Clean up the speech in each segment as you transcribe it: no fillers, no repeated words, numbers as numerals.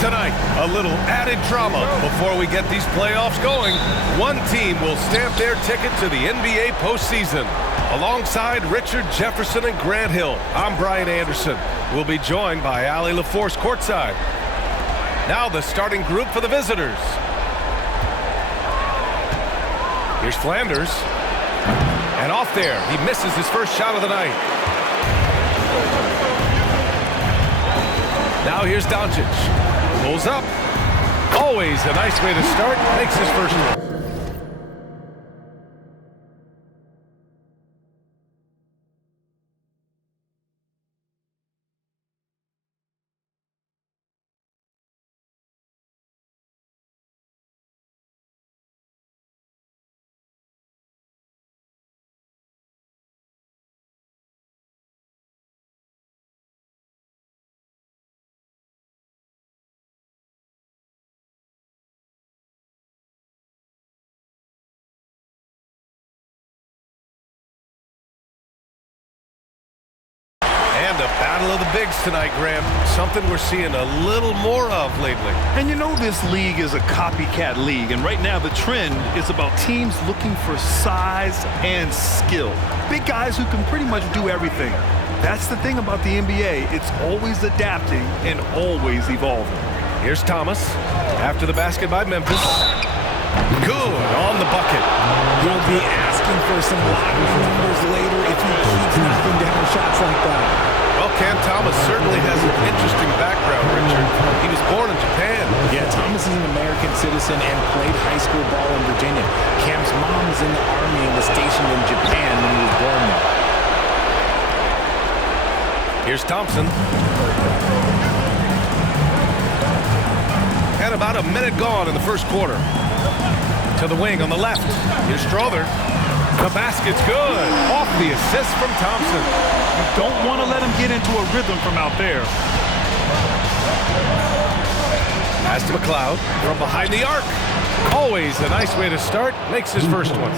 Tonight, a little added drama before we get these playoffs going. One team will stamp their ticket to the NBA postseason. Alongside Richard Jefferson and Grant Hill, I'm Brian Anderson. We'll be joined by Allie LaForce courtside. Now the starting group for the visitors. Here's Flanders. And off there, he misses his first shot of the night. Now here's Doncic. Pulls up. Always a nice way to start. Makes his first one. And a battle of the bigs tonight, Graham. Something we're seeing a little more of lately. And you know this league is a copycat league, and right now the trend is about teams looking for size and skill. Big guys who can pretty much do everything. That's the thing about the NBA. It's always adapting and always evolving. Here's Thomas. After the basket by Memphis. Good on the bucket. You'll be asking for some lottery numbers later if you keep knocking down shots like that. Well, Cam Thomas certainly has an interesting background, Richard. He was born in Japan. Yeah, Thomas is an American citizen and played high school ball in Virginia. Cam's mom was in the Army and was stationed in Japan when he was born there. Here's Thompson. And about a minute gone in the first quarter. To the wing on the left. Here's Strother. The basket's good. Off the assist from Thompson. You don't want to let him get into a rhythm from out there. Pass to McLeod from behind the arc. Always a nice way to start. Makes his first one.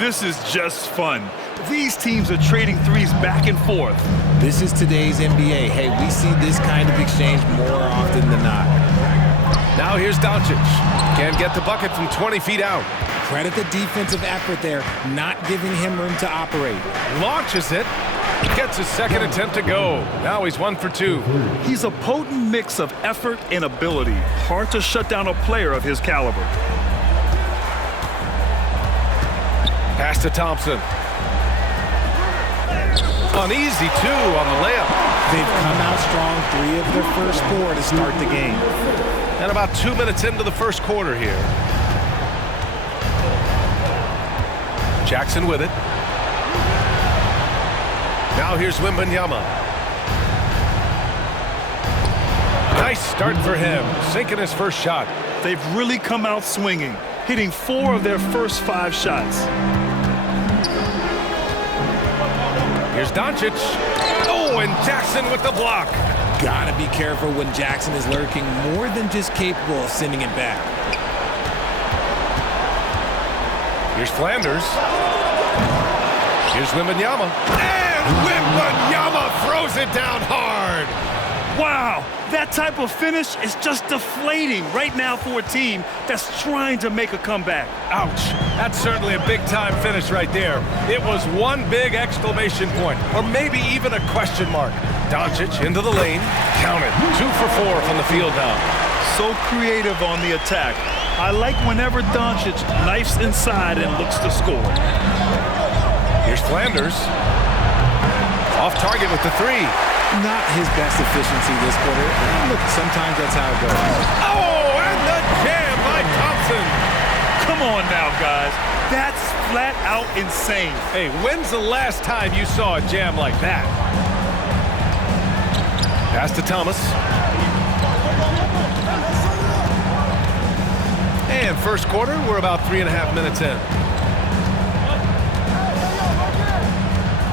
This is just fun. These teams are trading threes back and forth. This is today's NBA. Hey, we see this kind of exchange more often than not. Now here's Doncic. Can't get the bucket from 20 feet out. Credit the defensive effort there, not giving him room to operate. Launches it. Gets his second attempt to go. Now he's 1 for 2. He's a potent mix of effort and ability. Hard to shut down a player of his caliber. Pass to Thompson. An easy 2 on the layup. They've come out strong 3 of their first 4 to start the game. And about 2 minutes into the first quarter here. Jackson with it. Now here's Wembanyama. Nice start for him, sinking his first shot. They've really come out swinging, hitting 4 of their first 5 shots. Here's Doncic. Oh, and Jackson with the block. Gotta be careful when Jackson is lurking, more than just capable of sending it back. Here's Flanders. Here's Wembanyama. And Wembanyama throws it down hard. Wow, that type of finish is just deflating right now for a team that's trying to make a comeback. Ouch. That's certainly a big-time finish right there. It was one big exclamation point, or maybe even a question mark. Doncic into the lane. Count it. 2 for 4 from the field now. So creative on the attack. I like whenever Doncic knifes inside and looks to score. Here's Flanders. Off target with the 3. Not his best efficiency this quarter. Look, sometimes that's how it goes. Oh, and the jam by Thompson. Come on now, guys. That's flat out insane. Hey, when's the last time you saw a jam like that? Pass to Thomas. And first quarter, we're about 3.5 minutes in.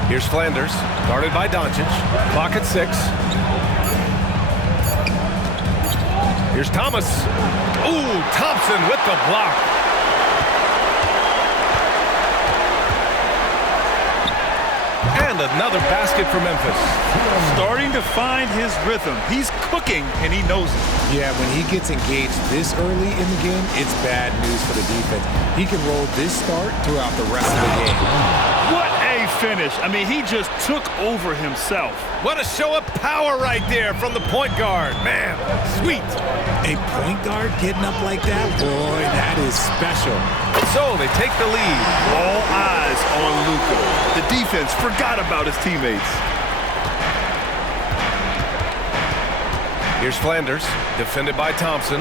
Here's Flanders, guarded by Doncic. Clock at 6. Here's Thomas. Ooh, Thompson with the block. And another basket for Memphis. Starting to find his rhythm. He's cooking, and he knows it. Yeah, when he gets engaged this early in the game, it's bad news for the defense. He can roll this start throughout the rest of the game. What a finish. I mean, he just took over himself. What a show of power right there from the point guard. Man, sweet. A point guard getting up like that? Boy, that is special. So they take the lead. All eyes on Luka. The defense forgot about his teammates. Here's Flanders, defended by Thompson.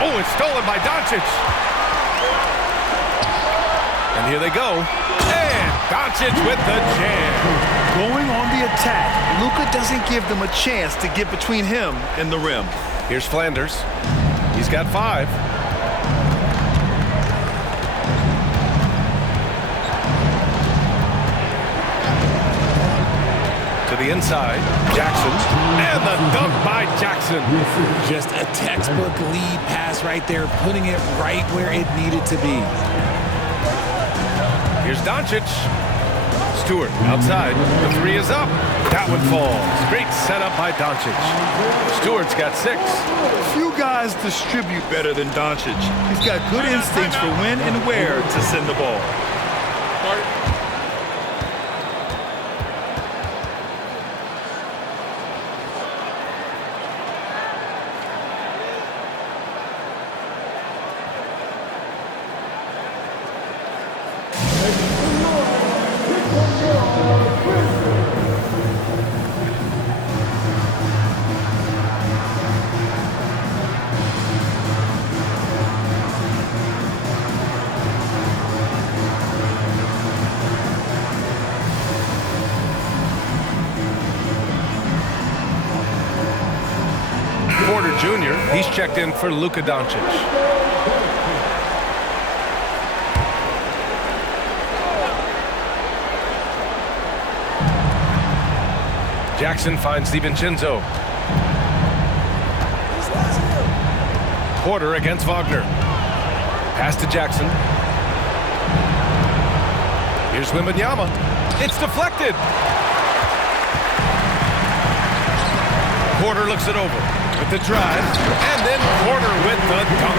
Oh, it's stolen by Doncic. And here they go. And Doncic with the jam. Going on the attack, Luka doesn't give them a chance to get between him and the rim. Here's Flanders. He's got 5. To the inside, Jackson. And the dunk by Jackson. Just a textbook lead pass right there, putting it right where it needed to be. Here's Doncic. Stewart outside. The 3 is up. That one falls. Great setup by Doncic. Stewart's got 6. Few guys distribute better than Doncic. He's got good instincts for when and where to send the ball. Porter Jr., he's checked in for Luka Doncic. Jackson finds DiVincenzo. Porter against Wagner. Pass to Jackson. Here's Wemby. It's deflected. Porter looks it over with the drive, and then Porter with the dunk.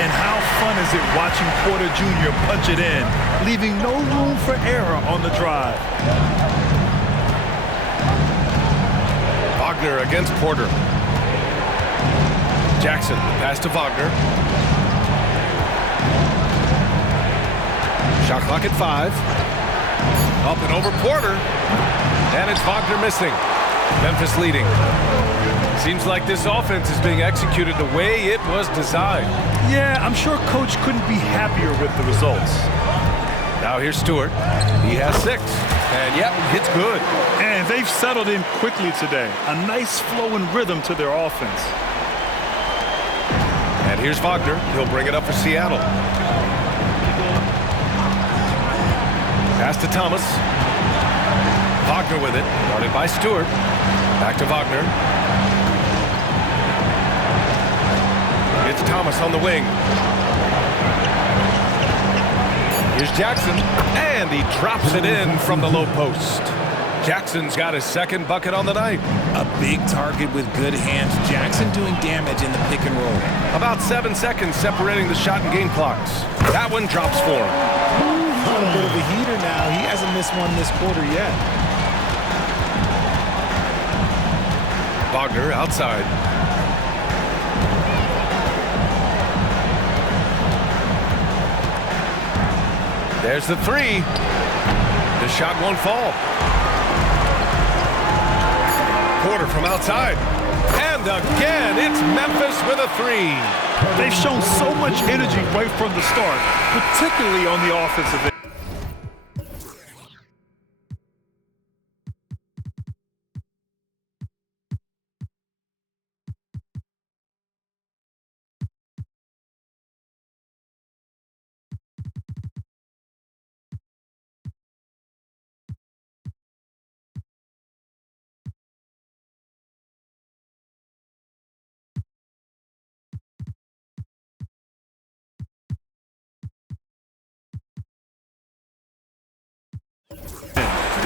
And how fun is it watching Porter Jr. punch it in, leaving no room for error on the drive. Wagner against Porter. Jackson, pass to Wagner. Shot clock at 5. Up and over Porter. And it's Wagner missing. Memphis leading. Seems like this offense is being executed the way it was designed. Yeah, I'm sure Coach couldn't be happier with the results. Now here's Stewart. He has 6. And yep, it's good. And they've settled in quickly today. A nice flow and rhythm to their offense. And here's Wagner. He'll bring it up for Seattle. Pass to Thomas. Wagner with it. Guarded by Stewart. Back to Wagner. It's Thomas on the wing. Here's Jackson. And he drops it in from the low post. Jackson's got his second bucket on the night. A big target with good hands. Jackson doing damage in the pick and roll. About 7 seconds separating the shot and game clocks. That one drops for him. On a bit of a heater now. He hasn't missed one this quarter yet. Wagner outside. There's the 3. The shot won't fall. Porter from outside. And again, it's Memphis with a 3. They've shown so much energy right from the start, particularly on the offensive end.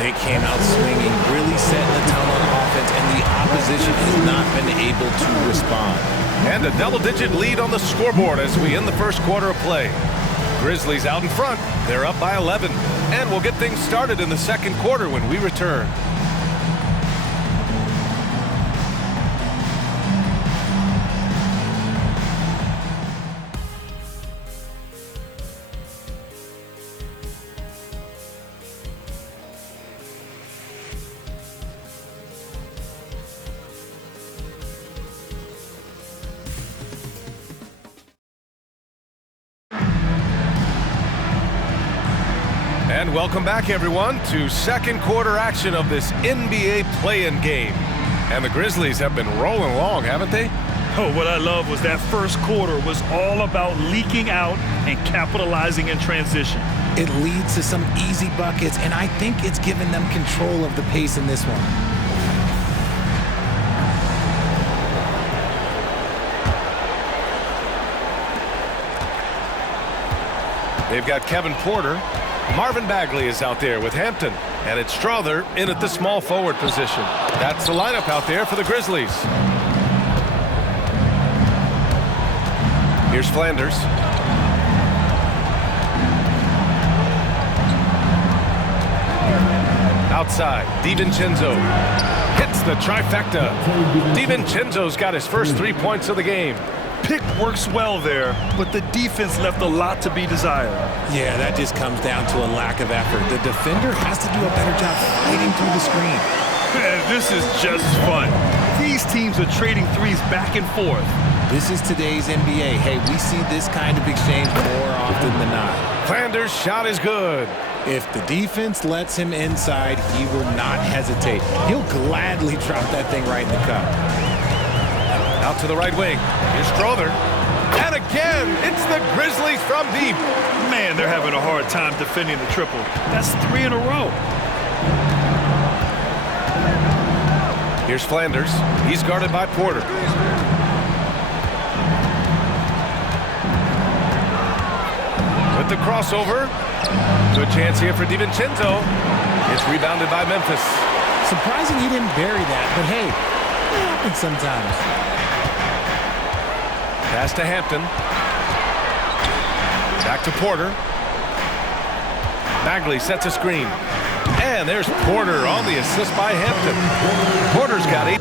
They came out swinging, really setting the tone on offense, and the opposition has not been able to respond. And a double-digit lead on the scoreboard as we end the first quarter of play. Grizzlies out in front. They're up by 11. And we'll get things started in the second quarter when we return. And welcome back, everyone, to second quarter action of this NBA play-in game. And the Grizzlies have been rolling along, haven't they? Oh, what I love was that first quarter was all about leaking out and capitalizing in transition. It leads to some easy buckets, and I think it's given them control of the pace in this one. They've got Kevin Porter. Marvin Bagley is out there with Hampton. And it's Strother in at the small forward position. That's the lineup out there for the Grizzlies. Here's Flanders. Outside, DiVincenzo hits the trifecta. DiVincenzo's got his first 3 points of the game. Pick works well there, but the defense left a lot to be desired. Yeah, that just comes down to a lack of effort. The defender has to do a better job fighting through the screen. Man, this is just fun. These teams are trading threes back and forth. This is today's NBA. Hey, we see this kind of exchange more often than not. Flanders' shot is good. If the defense lets him inside, he will not hesitate. He'll gladly drop that thing right in the cup. Out to the right wing. Here's Strother. And again, it's the Grizzlies from deep. Man, they're having a hard time defending the triple. That's 3 in a row. Here's Flanders. He's guarded by Porter. With the crossover. Good chance here for DiVincenzo. It's rebounded by Memphis. Surprising he didn't bury that, but hey, it happens sometimes. Pass to Hampton. Back to Porter. Bagley sets a screen. And there's Porter on the assist by Hampton. Porter's got 8.